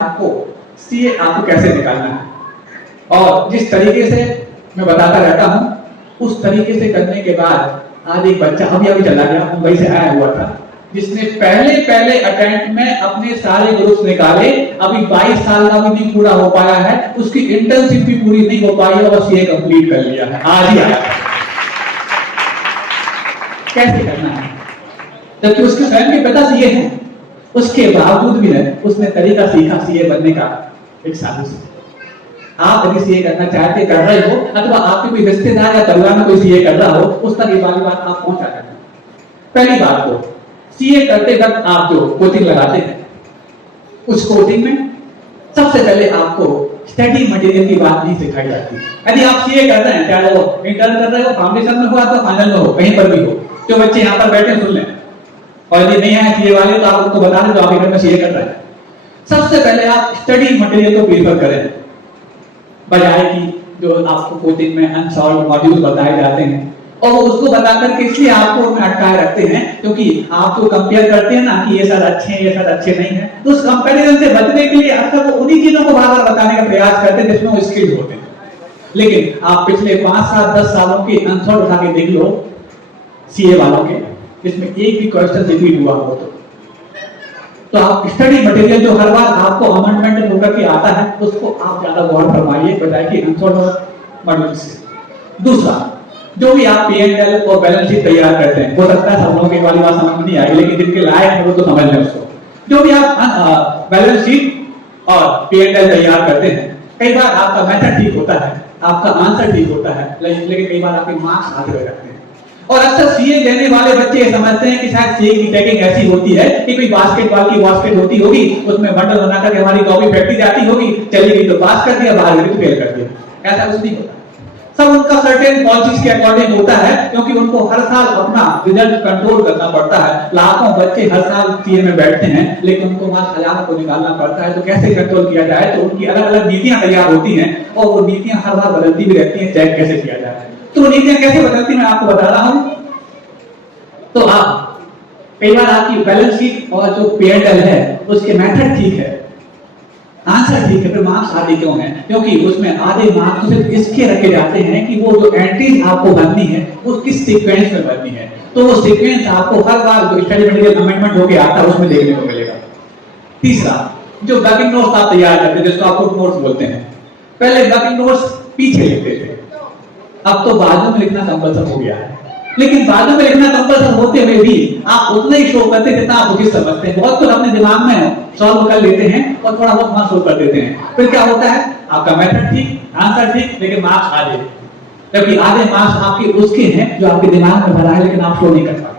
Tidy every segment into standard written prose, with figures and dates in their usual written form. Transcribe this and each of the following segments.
आपको सीए आपको कैसे निकालना है और जिस तरीके से मैं बताता रहता हूं उस तरीके से करने के बाद आज एक बच्चा अभी चला गया मुंबई से आया हुआ था जिसने पहले अटेम्प्ट में अपने सारे ग्रुप्स निकाले। अभी 22 साल का भी नहीं पूरा हो पाया है, उसकी इंटर्नशिप भी पूरी नहीं हो पाई है और सीए कंप्लीट कर लिया है, आज ही आया। कैसे करना है जबकि उसके स्वयं के पिता सीए हैं, उसके बावजूद भी उसने तरीका सीखा सीए बनने का एक साधु से। आप यदि सीए करना चाहते कर रहे हो अथवा आपके कोई रिश्तेदार या परिवार में कोई सीए कर रहा हो उस तक ये वाली बात आप पहुंचा करना। पहली बात तो सीए करते वक्त आप जो कोचिंग लगाते हैं उस कोचिंग में सबसे पहले आपको स्टडी मटेरियल की बात नहीं सिखाई जाती। यदि आप सीए कर रहे हैं, चाहे वो इंटर्न कर रहे हो, फाउंडेशन में हो अथवा फाइनल में हो, कहीं पर भी हो, जो बच्चे यहाँ पर बैठे सुन लें और यदि नहीं है सीए वाले तो आप उनको बता दें जो आपके घर में सीए कर रहे हैं। सबसे पहले आप स्टडी मटेरियल को प्रीफर करें बजाय कि जो आपको कोचिंग में अनसॉल्व मॉड्यूल बताए जाते हैं और वो उसको बता करके इसलिए आपको उनमें अटकाए रखते हैं क्योंकि आप जो कंपेयर करते हैं ना कि ये सर अच्छे हैं ये सर अच्छे नहीं है, तो उस कंपैरिजन से बचने के लिए अक्सर वो उन्हीं चीजों को बार बार बताने का प्रयास करते हैं जिसमें वो स्किल्ड होते हैं। लेकिन आप पिछले 5 साल 10 सालों के अनसॉल्व उठा के देख लो सीए वालों के, जिसमें एक भी क्वेश्चन रिपीट हुआ हो तो आप स्टडी मटेरियल जो हर बार आपको अमेंडमेंट होकर के आता है उसको आप ज्यादा गौर फरमाइए बजाय कि अनसॉल्व मॉड्यूल से। दूसरा, जो भी आप P&L और बैलेंस शीट तैयार करते हैं, हो सकता है सब लोगों की वाली बात समझ में नहीं आएगी, लेकिन जिनके लायक है वो तो समझ लें उसको। जो भी आप बैलेंस शीट और P&L तैयार करते हैं, कई बार आपका मेथड ठीक होता है, आपका आंसर ठीक होता है, लेकिन कई बार आपके मार्क्स आगे रह जाते हैं। और अक्सर सीए देने वाले बच्चे समझते हैं कि शायद सीए की टैगिंग ऐसी होती है कि कोई बास्केटबॉल की बास्केट होती होगी, उसमें बंडल बनाकर के हमारी कॉपी फेंकती जाती होगी, चली गई तो पास कर दिया, बाहर गई तो फेल कर दिया। ऐसा कुछ नहीं होता। सब उनका सर्टेन पॉलिसीज के अकॉर्डिंग होता है क्योंकि उनको हर साल अपना रिजल्ट कंट्रोल करना पड़ता है। लाखों बच्चे हर साल सीए में बैठते हैं लेकिन उनको मात्र 1000 को निकालना पड़ता है, तो कैसे कंट्रोल किया जाए? तो उनकी अलग अलग नीतियां तैयार होती हैं और वो नीतियां हर बार बदलती भी रहती हैं, चेक कैसे किया जाए। तो नीतियां कैसे बदलती मैं आपको बता रहा हूं। तो आप कई बार आपकी बैलेंस शीट और जो P&L है उसके मेथड ठीक है, आंसर ठीक है, फिर मार्क्स आधे क्यों हैं? क्योंकि उसमें आधे मार्क्स सिर्फ इसके रखे जाते हैं कि वो जो एंट्रीज आपको बननी है वो किस सीक्वेंस में बननी है। तो वो सीक्वेंस आपको हर बार जो स्टडी मटेरियल अमेंडमेंट होके आता है उसमें देखने को मिलेगा। तीसरा, जो वर्किंग नोट्स आप तैयार करते हैं जिसको आप फुट नोट्स बोलते हैं, पहले वर्किंग नोट्स पीछे लिखते थे, अब तो बाजू में लिखना कंपल्सरी हो गया है। लेकिन बाजू में लिखना कंपल्सरी होते हुए भी आप उतना ही शो करते जितना आप उचित समझते हैं। बहुत कुछ अपने दिमाग में सॉल्व कर लेते हैं और थोड़ा बहुत वहां शो कर देते हैं, फिर क्या होता है आपका मेथड ठीक, आंसर ठीक, लेकिन मार्क्स आधे, जबकि आधे मार्क्स आपके उसके हैं जो आपके दिमाग में भरा है लेकिन आप शो नहीं कर पाते।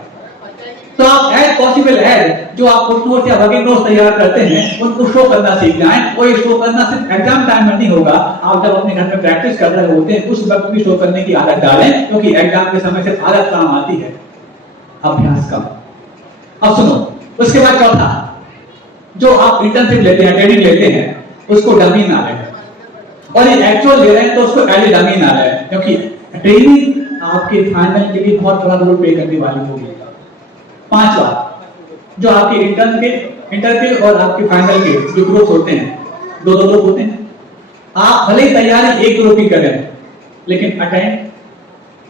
तो आप एज पॉसिबल एज जो आप फुट नोट्स या वर्किंग नोट्स तैयार करते हैं उनको शो करना सीख जाएं। और ये शो करना सिर्फ एग्जाम टाइम में नहीं होगा, आप जब अपने घर में प्रैक्टिस कर रहे होते हैं उस वक्त भी शो करने की आदत डालें, क्योंकि एग्जाम के समय सिर्फ आदत काम आती है, अभ्यास कम। अब सुनो, उसके बाद चौथा, जो आप इंटर्नशिप लेते हैं, ट्रेनिंग लेते हैं, उसको डमी ना लें और ये एक्चुअल ले रहे हैं तो उसको एज डमी ना लें, क्योंकि ट्रेनिंग आपके फाइनल के लिए बहुत बड़ा रोल प्ले करने वाली होगी। पांचवा, जो आपके इंटर के और आपके फाइनल के जो ग्रुप्स होते हैं, दो ग्रुप होते हैं, आप भले ही तैयारी एक ग्रुप की करें लेकिन अटेंड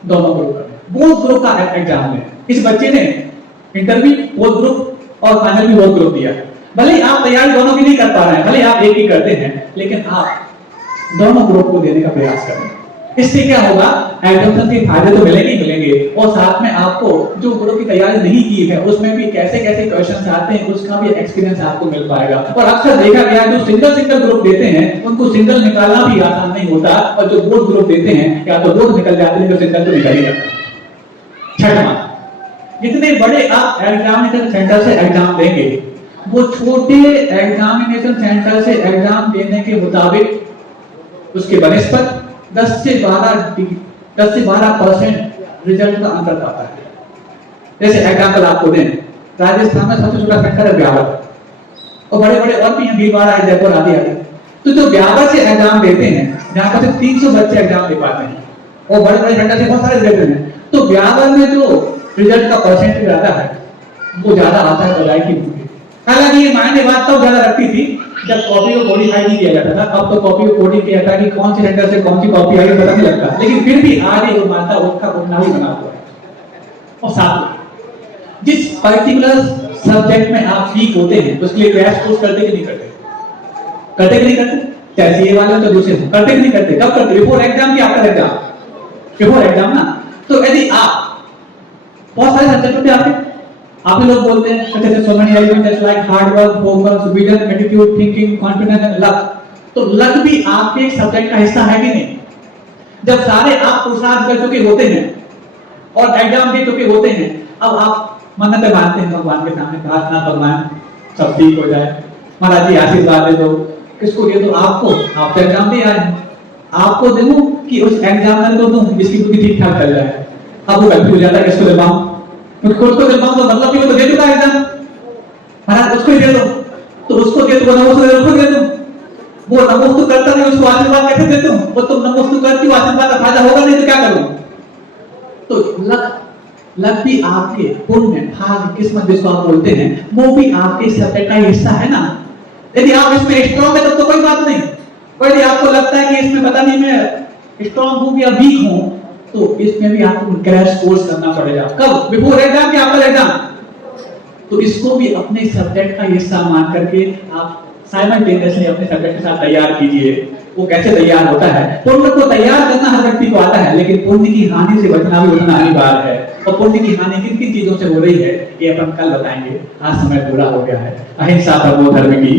दोनों ग्रुप करें, बोथ ग्रुप का एग्जाम लें। इस बच्चे ने इंटरव्यू बोथ ग्रुप और फाइनल भी बोथ ग्रुप दिया, भले ही आप तैयारी दोनों की नहीं कर पा रहे हैं, भले ही आप एक ही करते हैं, लेकिन आप दोनों ग्रुप को देने का प्रयास करें। इससे क्या होगा, एग्जाम के फायदे तो मिलेंगे और साथ में आपको जो ग्रुप की तैयारी नहीं की है उसमें भी कैसे कैसे क्वेश्चंस आते हैं उसका भी एक्सपीरियंस आपको मिल पाएगा। और अक्सर देखा गया जो सिंगल ग्रुप देते हैं उनको सिंगल निकालना भी आसान नहीं होता, और जो बोर्ड ग्रुप देते हैं या तो बोर्ड निकल जाते हैं तो सिंगल तो निकल ही जाता। छठवां, जितने बड़े आप एग्जामिनेशन सेंटर से एग्जाम देंगे वो छोटे एग्जामिनेशन सेंटर से एग्जाम देने के मुताबिक उसके बनिस्पत 10 से 12% रिजल्ट का अंतर आता है। जैसे एग्जाम्पल आपको दें, राजस्थान में सबसे छोटा सेंटर है ब्यावर और बड़े बड़े और भी हैं, भीलवाड़ा है, जयपुर आदि। तो जो ब्यावर से एग्जाम देते हैं जहां पर 300 बच्चे एग्जाम दे पाते हैं और बड़े बड़े सेंटर से बहुत सारे देते हैं, तो ब्यावर में जो रिजल्ट का परसेंटेज आता है वो ज्यादा आता है बजाय की। हालांकि ये मायने बात तो ज्यादा रखती थी जब कॉपी को कोडिफाई नहीं किया जाता था, अब तो कॉपी को कोडिंग किया जाता है कि कौन सी सेंटर से कौन सी कॉपी आई पता नहीं लगता, लेकिन फिर भी आज ये मानता उसका उतना ही बना हुआ है। और साथ में जिस पर्टिकुलर सब्जेक्ट में आप वीक होते हैं उसके लिए क्रैश कोर्स करते कि नहीं करते? करते कि नहीं करते? चाहे सीए वाले हो तो दूसरे हो, करते कि नहीं करते? कब करते? बिफोर एग्जाम की आफ्टर एग्जाम? बिफोर एग्जाम ना। तो यदि आप बहुत सारे सब्जेक्ट पे आप लोग बोलते हैं such as so many elements like hard work, focus, vision, attitude, thinking, confidence and luck, तो लक भी आपके एक सब्जेक्ट का हिस्सा है कि नहीं? जब सारे आप पुरुषार्थ कर चुके होते हैं और एग्जाम दे चुके होते हैं, अब आप मन्नतें मानते हैं भगवान के सामने, प्रार्थना भगवान सब ठीक हो जाए, महाराज जी आशीर्वाद दे दो, किसको दे दो? आपको। आप तो एग्जाम दे आए हैं, आपको दूं कि उस एग्जामिनर को दूं जिसकी बुद्धि ठीक ठाक चल जाए? अब वो कंफ्यूज हो जाता है किसको दिलवाऊं, खुद को दिलवाऊं तो मतलब कि वो तो दे चुका एग्जाम, महाराज उसको ही दे दो, तो उसको दे दो, उसको दे दो, वो नमोस्तु करता नहीं, उसको आशीर्वाद कैसे दे दूं? वो तुम नमोस्तु करती हो, आशीर्वाद का फायदा होगा नहीं तो क्या करूं? तो लक भी आपके पुण्य, भाग्य, किस्मत जिसको आप बोलते हैं, वो भी आपके सत्य का हिस्सा है ना। यदि आप इसमें स्ट्रॉन्ग है तब तो कोई बात नहीं, पर यदि आपको लगता है कि इसमें पता नहीं मैं स्ट्रॉन्ग हूं या वीक हूं, तो इसमें भी आपको क्रैश कोर्स करना पड़ेगा। कब? बिफोर एग्जाम या आफ्टर एग्जाम? तो इसको भी अपने सब्जेक्ट का हिस्सा मान करके आप साइमल्टेनियसली अपने सब्जेक्ट के साथ तैयार कीजिए। वो कैसे तैयार होता है? पुण्य को तैयार करना हर व्यक्ति को आता है, लेकिन पुण्य की हानि से बचना भी उतना अनिवार्य है। और पुण्य की हानि किन किन चीजों से हो रही है ये अपन कल बताएंगे, आज समय पूरा हो गया है। अहिंसा परमो धर्म की,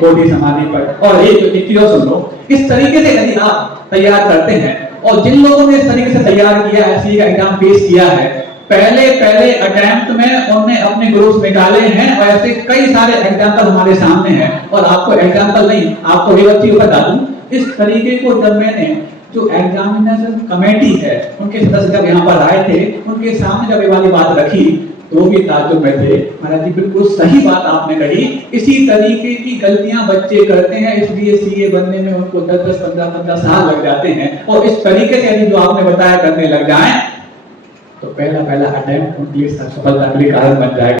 बोधि समाधि पर। और एक चीज सुन लो, इस तरीके से यदि आप तैयार करते हैं, और जिन लोगों ने इस तरीके से तैयार किया है, सीए का एग्जाम फेस किया है, पहले अटेम्प्ट में उन्होंने अपने ग्रुप्स निकाले हैं, और ऐसे कई सारे एग्जाम्पल हमारे सामने हैं। और आपको एग्जाम्पल नहीं, आपको एक चीज बता दूं, इस तरीके को जब मैंने जो एग्जामिनेशन कमेटी है उनके सदस्य जब यहाँ पर आए थे, उनके सामने जब ये वाली बात रखी तो वो भी ताज्जुब में थे। महाराज जी बिल्कुल सही बात आपने कही, इसी तरीके की गलतियां बच्चे करते हैं, इसलिए सीए बनने में उनको 10-10, 15-15 साल लग जाते हैं। और इस तरीके से यदि जो आपने बताया करने लग जाए तो पहला अटेम्प्ट उनके लिए सफलता के लिए कारण बन जाएगा।